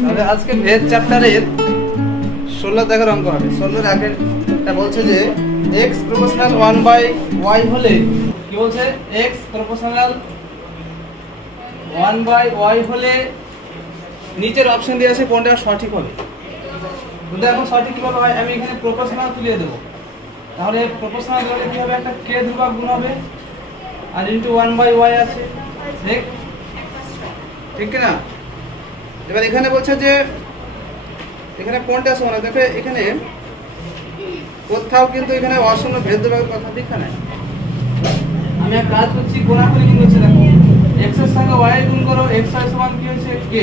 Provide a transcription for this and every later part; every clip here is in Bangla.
তাহলে আজকে ভেদ চ্যাপ্টারের 16 দাগের অঙ্ক হবে। 16 আগের এটা বলছে যে x প্রপোর্শনাল 1/y হলে কি বলছে, x প্রপোর্শনাল 1/y হলে নিচের অপশন দিয়ে আছে কোনটা সঠিক হবে। কিন্তু এখন সঠিক কিভাবে হয়, আমি এখানে প্রপোর্শনাল তুলে দেব। তাহলে প্রপোর্শনাল হলে কি হবে, একটা k ধ্রুবক গুণ হবে আর ইনটু 1/y আছে, ঠিক কি না? এবার এখানে বলছে যে এখানে কোনটা সমান, দেখো এখানে কোথাও কিন্তু এখানে অশূন্য ভেদ ধ্রুবকের কথা লেখা নাই। আমি এক কাজ করছি, গোনাগুলি কি হচ্ছে দেখো, x এর সঙ্গে y গুণ করো, x এর সমান কি হচ্ছে k।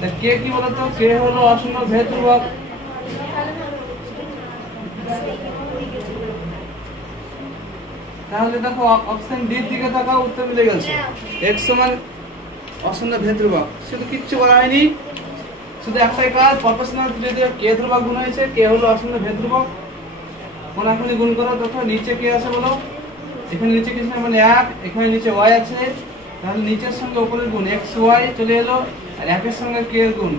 তা k কি বলতো, k হলো অশূন্য ভেদ ধ্রুবক। তাহলে দেখো অপশন ডি এর দিকে তাকাও, উত্তর মিলে গেছে। x সমান অশূন্য ভেদ ধ্রুবক, শুধু কিচ্ছু বলা হয়নি, শুধু একটাই কাজ, প্রপোর্শনাল যদি k ধ্রুবক গুণ হয়েছে, k হলো অশূন্য ভেদ ধ্রুবক, কোনাকুনি গুণ করো। দেখো নিচে কে আছে বলো, এখানে নিচে কিছু না, মানে 1, এখানে নিচে y আছে, তাহলে নিচের সঙ্গে উপরের গুণ xy চলে এলো, আর 1 এর সঙ্গে k এর গুণ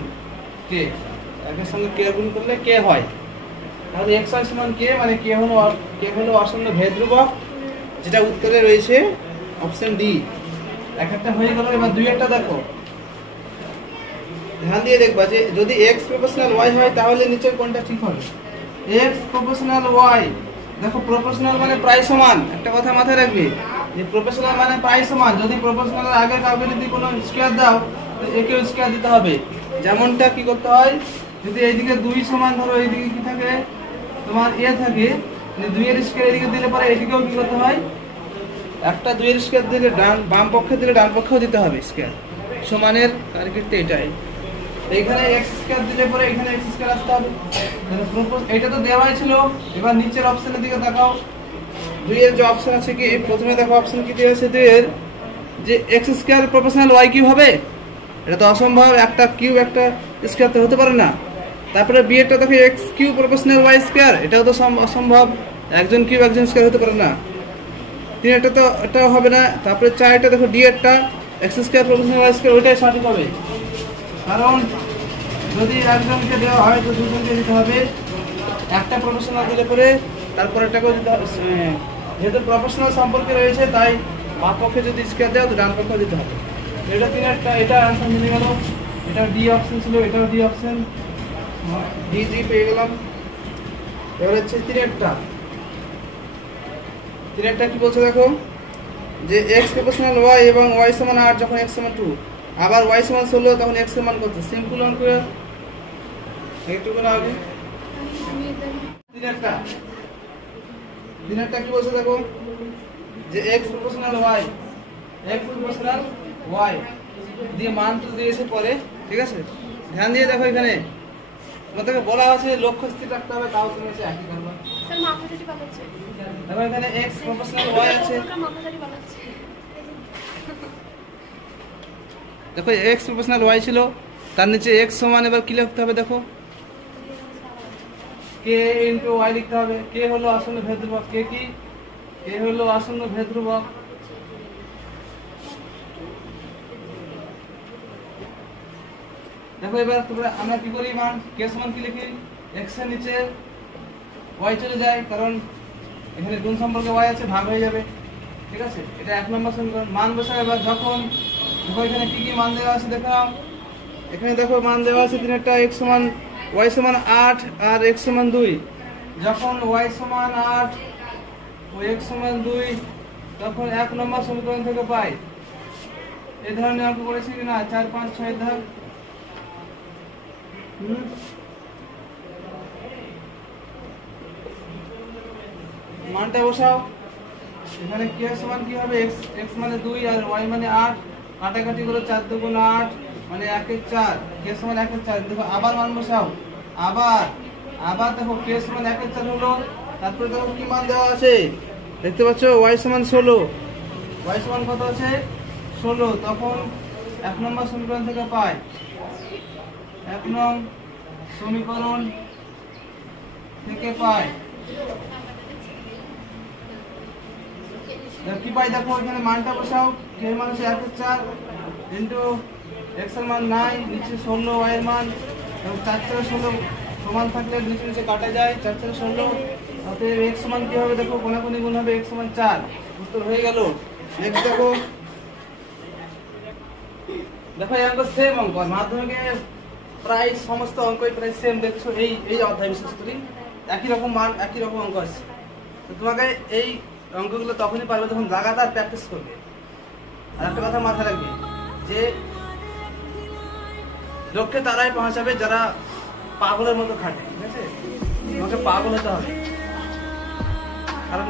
k, 1 এর সঙ্গে k এর গুণ করলে k হয়। তাহলে xy সমান k, মানে k হলো অশূন্য ভেদ ধ্রুবক, যেটা উত্তরে রয়েছে অপশন ডি। একটা হয়ে গেল। এবার দুই একটা দেখো, ধ্যান দিয়ে দেখবা যে যদি x প্রপোর্শনাল y হয় তাহলে নিচের কোনটা ঠিক হবে। x প্রপোর্শনাল y, দেখো প্রপোর্শনাল মানে প্রায় সমান, একটা কথা মাথায় রাখবে যে প্রপোর্শনাল মানে প্রায় সমান। যদি প্রপোর্শনালের আগে কাউকে যদি কোনো স্কয়ার দাও তো একেও স্কয়ার দিতে হবে। যেমনটা কি করতে হয়, যদি এইদিকে 2 সমান ধরো, এইদিকে কি থাকে তোমার a থাকে, মানে 2 এর স্কয়ার এদিকে দিলে পরে এদিকেও কি করতে হয়, একটা 2 এর স্কয়ার দিলে বাম পক্ষে দিলে ডান পক্ষেও দিতে হবে স্কয়ার। সমানের কারণে এটাই, এখানে x স্কয়ার দিলে পরে এখানে x স্কয়ার আসতে হবে। এটা তো দেওয়াই ছিল। এবার নিচের অপশনের দিকে তাকাও, 2 এর যে অপশন আছে, কি প্রথমে দেখো অপশন কি দেওয়া আছে 2 এর, যে x square proportional y cube হবে, এটা তো অসম্ভব, একটা কিউব একটা স্কয়ার তো হতে পারে না। তারপরে b এরটা দেখো x cube proportional y square, এটাও তো অসম্ভব, একজন কিউব একজন স্কয়ার হতে পারে না। 3 এটা তো এটাও হবে না। তারপরে 4 এটা দেখো d এরটা x square proportional y square, ওইটাই সঠিক হবে। কারণ যদি একজনকে দেওয়া হয় তো দুজনকে দিতে হবে, একটা প্রপোর্শনাল দিলে পরে তারপর এটাকেও দিতে হবে। যেহেতু প্রপোর্শনাল সম্পর্কে রয়েছে তাই বাম পক্ষে যদি স্কয়ার দেওয়া তো ডান পক্ষে দিতে হবে। এটা 3 এটা आंसर মিলে গেল। এটা ডি অপশন ছিল, এটাও ডি অপশন, ডি পেয়ে গেলাম। এবার হচ্ছে 3টা কি বলছে দেখো, যে x প্রপোর্শনাল y এবং y সমান 8 যখন x সমান 2, আবার y সমান 16 তখন x সমান কত। সিম্পল অঙ্ক একটু করে আগে। 3টা কি বলছে দেখো, যে x প্রপোর্শনাল y দিয়ে মান তো দিয়েছে পরে, ঠিক আছে। ধ্যান দিয়ে দেখো, এখানে তোমাদেরকে বলা আছে লক্ষ্য স্থির রাখতে হবে, তাও তুমি এসে একই করবে। স্যার মাথাটি পালাচ্ছে, দেখো এখানে x প্রপোর্শনাল y আছে, মাথাটি পালাচ্ছে। দেখো x প্রপোর্শনাল y ছিল, তার নিচে x সমান, এবার কি লিখতে হবে দেখো, k ইনটু y লিখতে হবে। k হলো আসন্ন ভেদ ধ্রুবক, k কি, k হলো আসন্ন ভেদ ধ্রুবক। দেখো এবার তোমরা আমরা কি করি, মান k সমান কি লিখি, x এর নিচে y চলে যায়, কারণ এখানে গুণ সম্পর্কে y আছে, ভাগ হয়ে যাবে, ঠিক আছে। এটা 1 নম্বর সমীকরণ। মান বসাই। এবার যখন দেখো এখানে কি কি মান দেওয়া আছে দেখো, এখানে দেখো মান দেওয়া আছে 3টা, x সমান y সমান 8 আর x সমান 2। যখন y সমান 8 ও x সমান 2, তখন 1 নম্বর সমীকরণ থেকে পাই। এই ধরনের অঙ্ক করেছি কিনা, 4 5 6 ধাপ। মানটা বসাও। এখানে k সমান কি হবে, x মানে 2 আর y মানে 8, কাটাকাটি করে 4 2 গুণ 8 মানে 1 এর 4, k সমান 1 এর 4। দেখো আবার মান বসাও, আবার দেখো k সমান 1 এর 4 হলো। তারপরে দেখো কি মান দেওয়া আছে দেখতে পাচ্ছ, y সমান 16, y সমান কত আছে 16, তখন 1 নম্বর সমীকরণ থেকে পাই, 1 নং সমীকরণ থেকে পাই কি পাই দেখো, এখানে মানটা বসাও, k মান হচ্ছে 1 এর 4 ইনটু x এর মান নাই, নিচে 16 y এর মান, এবং 4 4 16 সমান থাকলে নিচে নিচে কাটা যায়, 4 4 16। অতএব x সমান কি হবে দেখো, কোনাকুনি গুণ হবে, x সমান 4। উত্তর হয়ে গেল। নেক্সট দেখো, দেখো এই অঙ্ক সেম অঙ্ক, মাধ্যমিকে প্রায় সমস্ত অঙ্কই প্রায় সেম দেখছো, এই অধ্যায় বিশেষ করে একই রকম মান, একই রকম অঙ্ক আছে। তো তোমাকে এই অঙ্কগুলো তখনই পারবে যখন লাগাতার প্র্যাকটিস করবে। আর একটা কথা মাথায় রাখবে যে লক্ষ্যে তারাই পৌঁছাবে যারা পাগলের মতো খাটে, ঠিক আছে? তোমাকে পাগল হতে হবে, কারণ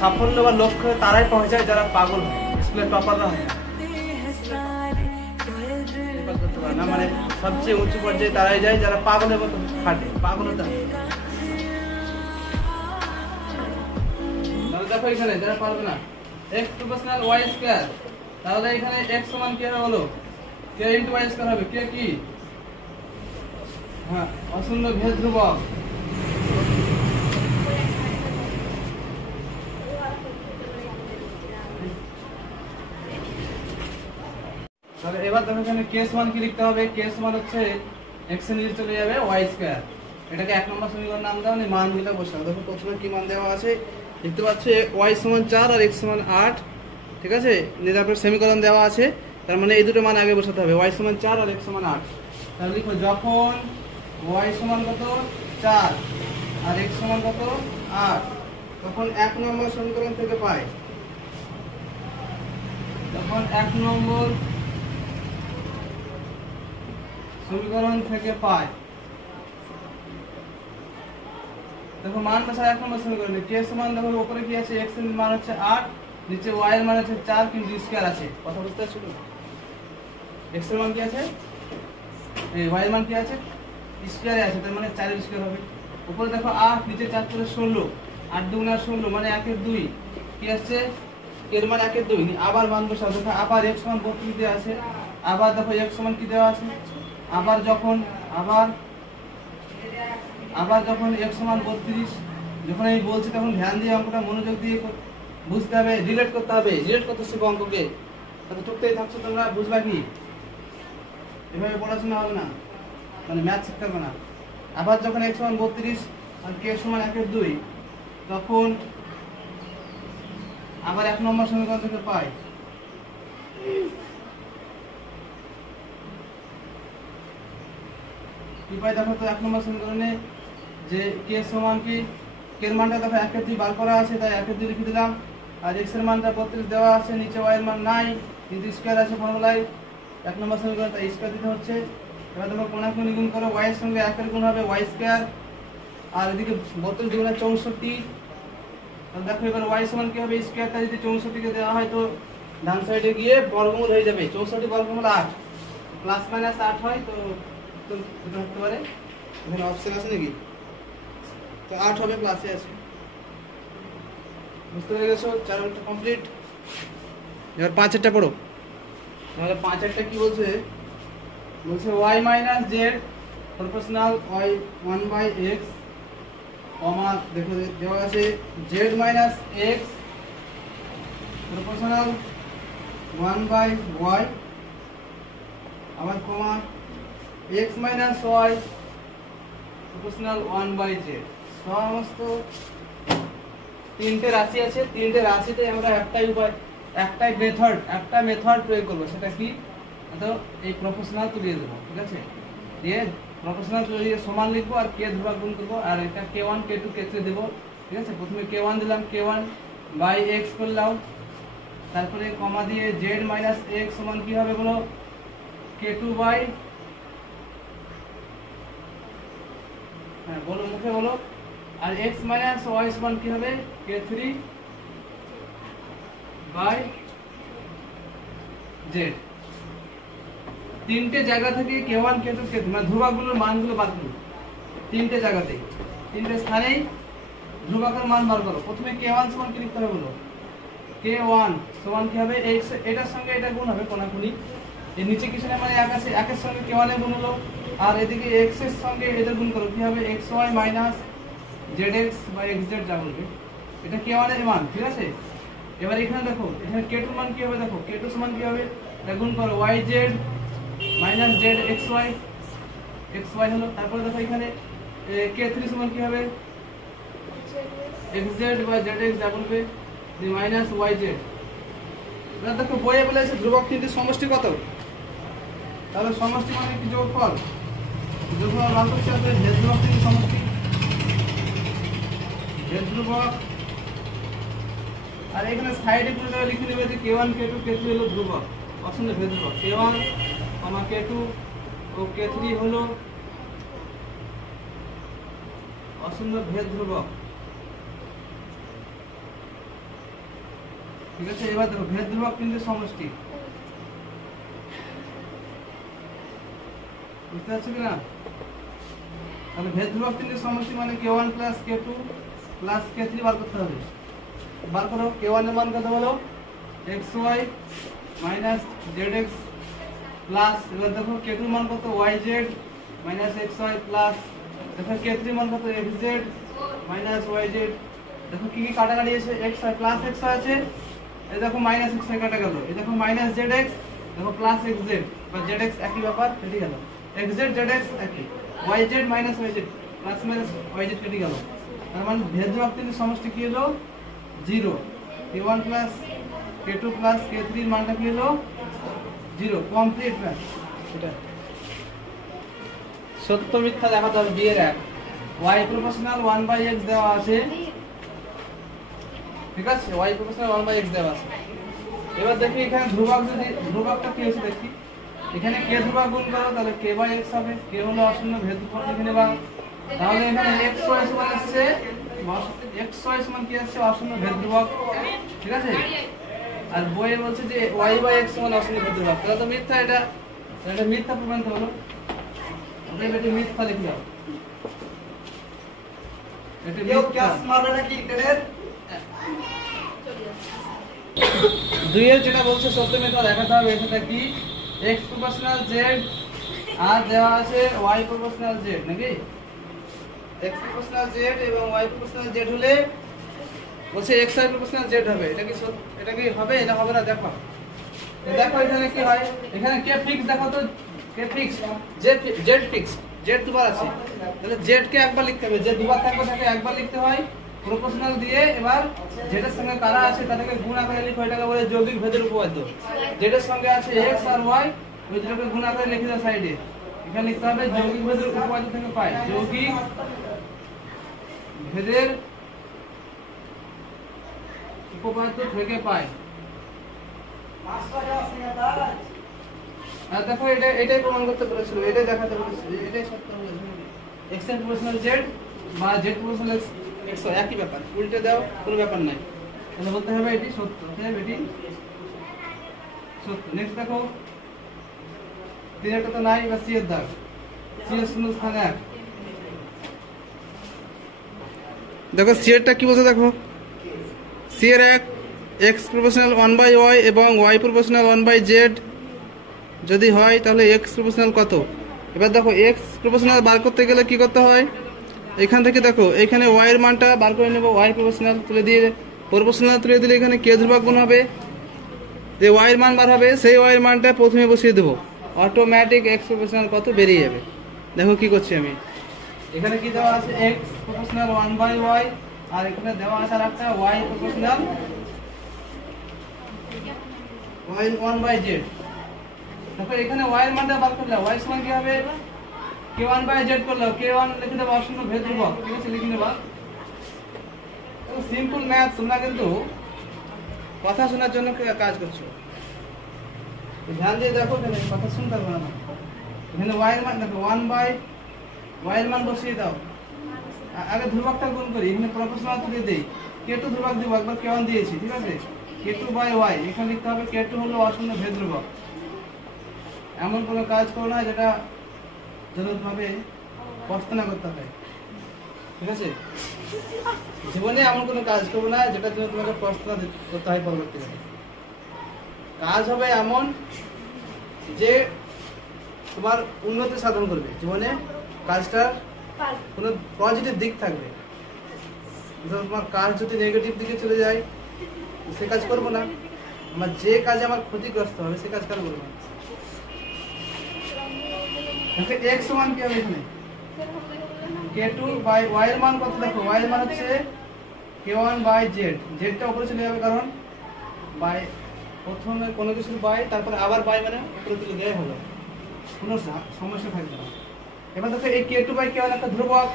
সাফল্য বা লক্ষ্যে তারাই পৌঁছায় যারা পাগল হয়, স্কুলের টপাররা হয় না। মানে সবচেয়ে উঁচু পর্যায়ে তারাই যায় যারা পাগলের মতো খাটে, পাগল হতে হবে। দেখো এখানে যারা পারবে না, x প্রপোর্শনাল y স্কয়ার, তাহলে এখানে x সমান কি হবে বলো, k * y স্কয়ার হবে। k কি? হ্যাঁ, অশূন্য ভেদ ধ্রুবক। তাহলে এবার দেখো এখানে k সমান কি লিখতে হবে, k সমান হচ্ছে x এর নিচে চলে যাবে y স্কয়ার। এটাকে 1 নম্বর সমীকরণ নাম দাও, নি মানগুলো বসাও। দেখো প্রথমে কি মান দেওয়া আছে দেখতে পাচ্ছ, y সমান 4 আর x সমান 8, ঠিক আছে? তারপর সমীকরণ দেওয়া আছে, তার মানে এই দুটো মান আগে বসাতে হবে, y সমান 4 আর x সমান 8। তাহলে লিখো যখন y সমান কত 4 আর x সমান কত 8, তখন 1 নম্বর সমীকরণ থেকে পাই, তখন 1 নম্বর সমীকরণ থেকে পাই। দেখো মান বসা 1 নম্বর সমীকরণে k সমান, দেখো উপরে কি আছে, x এর মান হচ্ছে 8, নিচে y এর মান হচ্ছে 4, কিন্তু স্কয়ার আছে। কথা বুঝতে পারছো তো? x এর মান কি আছে, এই y এর মান কি আছে, স্কয়ারে আছে, তার মানে 4 এর স্কয়ার হবে। উপরে দেখো 8, নিচে 4 × 16, 8 × 2 = 16, মানে 1 এর 2 কি আসছে, এর মান 1 এর 2। আবার মান বসাও, দেখো আবার x সমান 32 দেওয়া আছে, আবার দেখো x সমান কি দেওয়া আছে, আবার যখন x সমান 32 যখন আমি বলছি তখন ধ্যান দিয়ে অঙ্কটা মনোযোগ দিয়ে বুঝতে হবে, রিলেট করতে হবে। রিলেট করতে শিখো অঙ্ককে, তাহলে চুপতেই থাকছো তোমরা, বুঝবা কি? এভাবে পড়াশোনা হবে না, মানে ম্যাথ শিখতে হবে না। আবার যখন x সমান 32 আর k সমান 1 এর 2, তখন আবার 1 নম্বর সমীকরণ থেকে পাই, কি পাই দেখো তো 1 নম্বর সমীকরণে, যে k সমান কি, k এর মানটা দেখো 1 এর 2 বার করা আছে, তাই 1 এর 2 লিখে দিলাম, আর x এর মানটা 32 দেওয়া আছে, নিচে y এর মান নাই, কিন্তু স্কয়ার আছে ফর্মুলায় 1 নম্বর সমীকরণ, তাই স্কয়ার দিতে হচ্ছে। এবার দেখো কোনাকুনি গুণ করো, y এর সঙ্গে 1 এর গুণ হবে y স্কয়ার, আর এদিকে 32 × 64। তাহলে দেখো এবার y সমান কি হবে, স্কয়ারটা যদি 64 কে দেওয়া হয় তো ডান সাইডে গিয়ে বর্গমূল হয়ে যাবে, 64 বর্গমূল 8, প্লাস মাইনাস 8 হয়, তো এটা হতে পারে, এখানে অপশন আছে নাকি, তো 8 হবে, প্লাসে আছে। বুঝতে পেরে গেছো? 4 ঘন্টা কমপ্লিট। এবার 5 পড়ো। তাহলে 5 কি বলছে, y - z proportional y 1/x, কমা দেখো দেওয়া আছে z - x প্রপোর্শনাল 1/y, আবার কমা x - y প্রপোর্শনাল 1/z। সমস্ত তিনটে রাশি আছে, তিনটে রাশিতে আমরা একটা মেথড প্রয়োগ করবো। সেটা কি, তো এই প্রপোর্শনাল তুলিয়ে দেবো, ঠিক আছে? দিয়ে প্রপোর্শনাল তুলিয়ে সমান লিখবো, আর k ধ্রুবক গুণ করবো, আর এটা k1 k2 k3 দেবো, ঠিক আছে? প্রথমে k1 দিলাম, k1/x করলাম, তারপরে কমা দিয়ে z - x সমান কি হবে বলো, k2 হ্যাঁ বলো, মুখে বলো। আর x - y সমান কি হবে, k3/z। তিনটে জায়গা থেকে k1 k2 k3 মানে ধ্রুবকগুলোর মানগুলো বার করো, তিনটে জায়গাতে, তিনটে স্থানেই ধ্রুবকের মান বার করো। প্রথমে k1 সমান কি লিখতে হবে বলো, k1 সমান কি হবে, এটার সঙ্গে এটা গুণ হবে কোনাকুনি, এর নিচে কিছু না, মানে 1 আছে, 1 এর সঙ্গে k1 এর গুণ হলো, আর এদিকে x এর সঙ্গে এটা গুণ করো, কি হবে, xy - zx/xz, যা বলবে, এটা k1 এর মান, ঠিক আছে? এবার এখানে দেখো, এখানে k2 মান কি হবে, দেখো k2 সমান কি হবে, গুণ করো Y Z minus Z X Y হলো। তারপরে দেখো এখানে কে থ্রি সমান কি হবে, এক্স জেড বা জেড এক্স যা বলবে মাইনাস ওয়াই জেড। এবার দেখো বইয়ে বলেছে ধ্রুবক তিনটির সমষ্টি কত, তাহলে সমষ্টি মানে কি যোগফল, যোগফল বার করতে হবে z ধ্রুবক তিনটির সমষ্টি, z ধ্রুবক। আর এখানে সাইডে পুরো জায়গায় লিখে নেবে যে k1 k2 k3 হলো ধ্রুবক, অপশনে z ধ্রুবক k1, k2 ও k3 হলো অসম্ভব ভেদ ধ্রুবক। ঠিক আছে, এবার দেখো ভেদ ধ্রুবক কিন্তু সমষ্টি, বুঝতে পারছো কি না? তাহলে ভেদ ধ্রুবক কিন্তু সমষ্টি মানে k1 plus k2 plus k3 বার করতে হবে। বার করো, k1 এর মান কত হলো xy মাইনাস zx প্লাস, এবার দেখো k2 এর মান কত yz মাইনাস xy প্লাস, দেখো k3 এর মান কত xz মাইনাস yz। দেখো কি কি কাটাকাটি আছে, xy প্লাস xy আছে, এই দেখো মাইনাস xy কাটা গেল, এই দেখো মাইনাস zx, দেখো প্লাস xz বা zx একই ব্যাপার কেটে গেল, xz zx একই, yz minus yz plus minus yz কেটে গেল। তার মানে ভেদ ধ্রুবক তিনটির সমষ্টি কি হলো 0, k1 plus k2 plus k3 এর মানটা কি হলো 0, কমপ্লিট ম্যাথ। এটা সত্য মিথ্যা দেখাতে হবে বিয়ের এক, y প্রপোর্শনাল 1/x দেওয়া আছে, ঠিক আছে, y প্রপোর্শনাল 1/x দেওয়া আছে। এবার দেখি এখানে ধ্রুবক, যদি ধ্রুবকটা কি হচ্ছে দেখি, এখানে k ধ্রুবক গুণ করো তাহলে k/x হবে, k হলো অশূন্য ভেদ ধ্রুবক লিখে নেবা। তাহলে এখানে xy সমান আসছে, xy সমান কি আসছে অশূন্য ভেদ ধ্রুবক, ঠিক আছে। আর বইয়ে বলছে যে y/x সমান অশূন্য ভেদ ধ্রুবক, তাহলে তো মিথ্যা, এটা এটা মিথ্যা প্রমাণিত হলো, এটা মিথ্যা লিখে দাও, এটা মিথ্যা। দুইয়ের যেটা বলছে সত্য মিথ্যা দেখাতে হবে, এটা কি x প্রপোর্শনাল z আর দেওয়া আছে y প্রপোর্শনাল z, নাকি x প্রপোর্শনাল z এবং y প্রপোর্শনাল z হলে বলছে x y প্রপোর্শনাল z হবে, এটা কি হবে, এটা হবে না। দেখো দেখো এখানে কি হয়, এখানে k ফিক্স, দেখো তো k fix, z fix, z দুবার আছে, তাহলে z কে একবার লিখতে হবে, z দুবার থাকবে তাকে একবার লিখতে হয় প্রপোর্শনাল দিয়ে। এবার z এর সঙ্গে কারা আছে তাদেরকে গুণ আকারে লিখো, এটাকে বলে যৌগিক ভেদের উপপাদ্য। z এর সঙ্গে আছে x আর y, ওই দুটোকে গুণ আকারে লিখে দাও সাইডে, এখানে লিখতে হবে যৌগিক ভেদের উপপাদ্য থেকে পাই, যৌগিক ভেদের উপপাদ্য থেকে পাই। আর দেখো এটাই প্রমাণ করতে বলেছিল, এটাই দেখাতে বলেছিল, এটাই সত্য বলেছিল, x এর প্রপোর্শনাল z বা z প্রপোর্শনাল x একই ব্যাপার, উল্টে দাও কোনো ব্যাপার নাই, তাহলে বলতে হবে এটি সত্য, এটি সত্য। নেক্সট দেখো তিনটা তো নাই, বা সি এর দাগ, সি এর শূন্য স্থানে 1, দেখো সি এরটা কি বলছে, দেখো সি এর 1 x প্রপোর্শনাল 1/y এবং y প্রপোর্শনাল 1/z যদি হয় তাহলে x প্রপোর্শনাল কত। এবার দেখো x প্রপোর্শনাল বার করতে গেলে কি করতে হয়, এখান থেকে দেখো এখানে y এর মানটা বার করে নেব, y প্রপোর্শনাল তুলে দিয়ে প্রপোর্শনাল তুলে দিলে এখানে k ধ্রুবক গুণ হবে, যে y এর মান বার হবে সেই y এর মানটা প্রথমে বসিয়ে দেবো, অটোমেটিক x প্রপোর্শনাল কত বেরিয়ে যাবে। দেখো কি করছি আমি, এখানে কি দেওয়া আছে x প্রপোর্শনাল 1/y আর এখানে দেওয়া আছে আরেকটা y প্রপোর্শনাল 1/z। দেখো এখানে y এর মানটা বার করলে y সমান কি হবে, k1/z করলে k1 লিখে দেব অশূন্য ভেদ ধ্রুবক, ঠিক আছে, লিখে নেবা। তো সিম্পল ম্যাথ, তোমরা কিন্তু কথা শোনার জন্য কাজ করছো, ধ্যান দিয়ে দেখো, এখানে কথা শুনতে হবে না, এখানে y এর মান দেখো 1/y এর মান বসিয়ে দাও, আগে ধ্রুবকটা গুণ করি, এখানে প্রপোর্শনাল তুলে দেই, k2 ধ্রুবক দেব, একবার k1 দিয়েছি, ঠিক আছে, k2/y এখানে লিখতে হবে k2 হলো অশূন্য ভেদ ধ্রুবক। এমন কোনো কাজ করো না যেটা জনকভাবে কষ্ট না করতে হয়, ঠিক আছে, জীবনে এমন কোনো কাজ করবো না যেটা জন্য তোমাকে কষ্ট না করতে হয় পরবর্তীকালে। কাজ হবে এমন যে তোমার উন্নতি সাধন করবে জীবনে, কাজটার কোনো পজিটিভ দিক থাকবে। তোমার কাজ যদি নেগেটিভ দিকে চলে যায় সে কাজ করবো না, আমার যে কাজে আমার ক্ষতিগ্রস্ত হবে সে কাজ কার বলবো? x সমান কি হবে এখানে? k2 বাই y এর মান কত দেখো, y এর মান হচ্ছে k1 বাই z, z টা উপরে চলে যাবে কারণ বাই প্রথমে কোনো কিছুর বাই তারপরে আবার বাই মানে উপরে তুলে দেওয়া হলো, কোনো সমস্যা থাকবে না। এবার দেখো এই k2 বাই k1 একটা ধ্রুবক,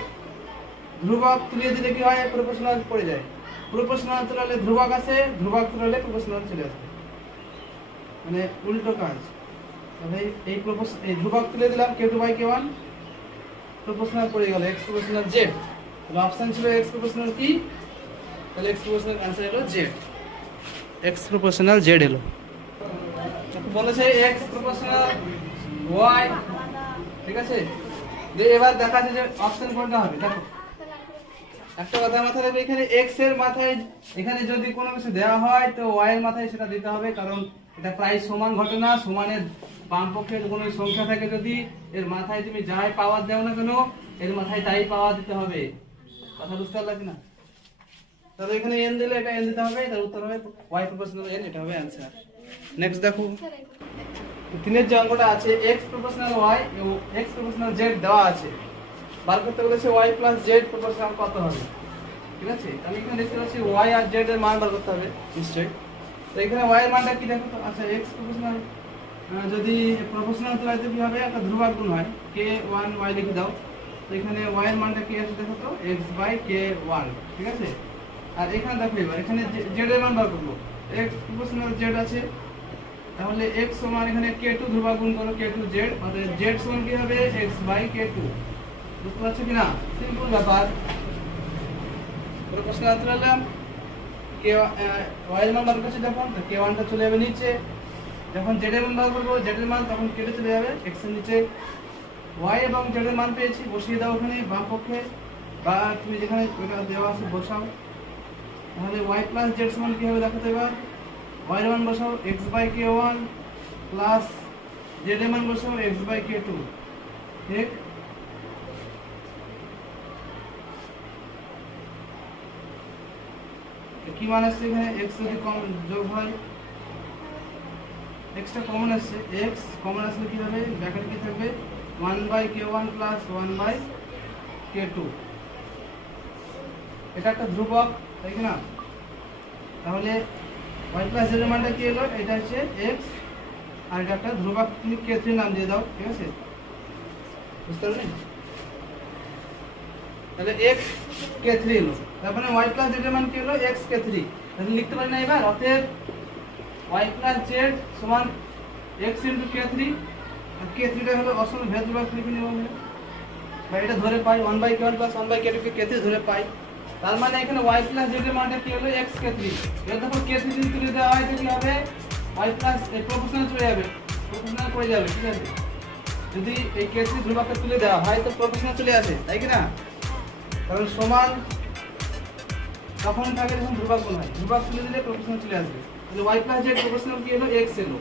ধ্রুবক তুলিয়ে দিলে কি হয়? প্রপোর্শনাল পড়ে যায়। প্রপোর্শনাল তুললে ধ্রুবক আসে, ধ্রুবক তুললে প্রপোর্শনাল চলে আসে, মানে উল্টো কাজ। তাহলে এই ধ্রুবক তুলে দিলাম k2 বাই k1, প্রপোর্শনাল পড়ে গেল x প্রপোর্শনাল z। তাহলে অপশন ছিল x প্রপোর্শনাল কি, তাহলে x প্রপোর্শনাল आंसर হলো z, x প্রপোর্শনাল z হলো। বলেছে x প্রপোর্শনাল y, ঠিক আছে। যে এবার দেখা যাচ্ছে যে অপশন কোনটা হবে। দেখো একটা কথা মাথায় রাখবে, এখানে x এর মাথায় এখানে যদি কোনো কিছু দেওয়া হয় তো y এর মাথায় সেটা দিতে হবে, কারণ এটা প্রায় সমান ঘটনা। সমানের বাম পক্ষে কোনো সংখ্যা থাকে যদি এর মাথায় তুমি যাই পাওয়ার দাও না কেন এর মাথায় তাই পাওয়ার দিতে হবে। কথা বুঝতে পারলে কিনা? তাহলে এখানে n দিলে এটা n দিতে হবে, তার উত্তর হবে y প্রপোর্শনাল n, এটা হবে आंसर। নেক্সট দেখো তিনের যে অঙ্কটা আছে x প্রপোর্শনাল y এবং x প্রপোর্শনাল z দেওয়া আছে, বার করতে বলেছে y প্লাস z প্রপোর্শনাল কত হবে, ঠিক আছে। আমি এখানে দেখতে পাচ্ছি y আর z এর মান বার করতে হবে নিশ্চয়ই। তো এখানে y এর মানটা কি দেখো তো, আচ্ছা x প্রপোর্শনাল যদি প্রপোর্শনাল তুলাইতে কি হবে, একটা ধ্রুবক গুণ হয় k1 y লিখে দাও। তো এখানে y এর মানটা কি আছে দেখো তো, x বাই k1, ঠিক আছে। আর এখানে দেখো এবার এখানে z এর মান বার করব, x প্রপোর্শনাল z আছে, তাহলে x সমান এখানে k2 ধ্রুবক গুণ করো k2 z, অর্থাৎ z সমান কি হবে x বাই k2। বুঝতে পারছো কিনা? সিম্পল ব্যাপার। প্রপোর্শনাল তুললাম k y এর মান বার করছি যখন, তো k1 টা চলে যাবে নিচে, যখন z এর মান বার করব z এর মান তখন কেটে চলে যাবে x এর নিচে। y এবং z এর মান পেয়েছি, বসিয়ে দাও ওখানে বাম পক্ষে, বা তুমি যেখানে ওটা দেওয়া আছে বসাও। তাহলে y প্লাস z সমান কি হবে দেখো তো, এবার y এর মান বসাও x by k1 plus z এর মান বসাও x বাই k2, ঠিক। কি মান আসছে এখানে, x যদি কম যোগ হয়, x টা কমন আসছে, x কমন আসলে কি হবে, ব্র্যাকেটে কি থাকবে 1 by k1 plus 1 by k2। এটা একটা ধ্রুবক, তাই কি না? তাহলে y প্লাস z এর মানটা কি হলো, এটা হচ্ছে x, আর এটা একটা ধ্রুবক, তুমি k3 নাম দিয়ে দাও, ঠিক আছে। বুঝতে পারলে? তাহলে x k3 হলো, তারপরে y প্লাস z এর মান কি হলো, x k3। তাহলে লিখতে পারি না এবার, অতএব y প্লাস z সমান x ইনটু k3, আর k3 টা হলো অসম ভেদ ধ্রুবক লিখে নেব আমরা, বা এটা ধরে পাই 1 by k1 plus 1 by k2 কে k3 ধরে পাই। তার মানে এখানে y প্লাস z এর মানটা কি হলো, x k3। এর দেখো k3 যদি তুলে দেওয়া হয় তো কি হবে, y প্লাস প্রপোর্শনাল চলে যাবে, প্রপোর্শনাল পড়ে যাবে, ঠিক আছে। যদি এই k3 ধ্রুবককে তুলে দেওয়া হয় তো প্রপোর্শনাল চলে আসে, তাই কি না? কারণ সমান তখন থাকে যখন ধ্রুবক গুণ হয়, ধ্রুবক তুলে দিলে প্রপোর্শনাল চলে আসবে। তাহলে y প্লাস z প্রপোর্শনাল কি হলো, x এলো।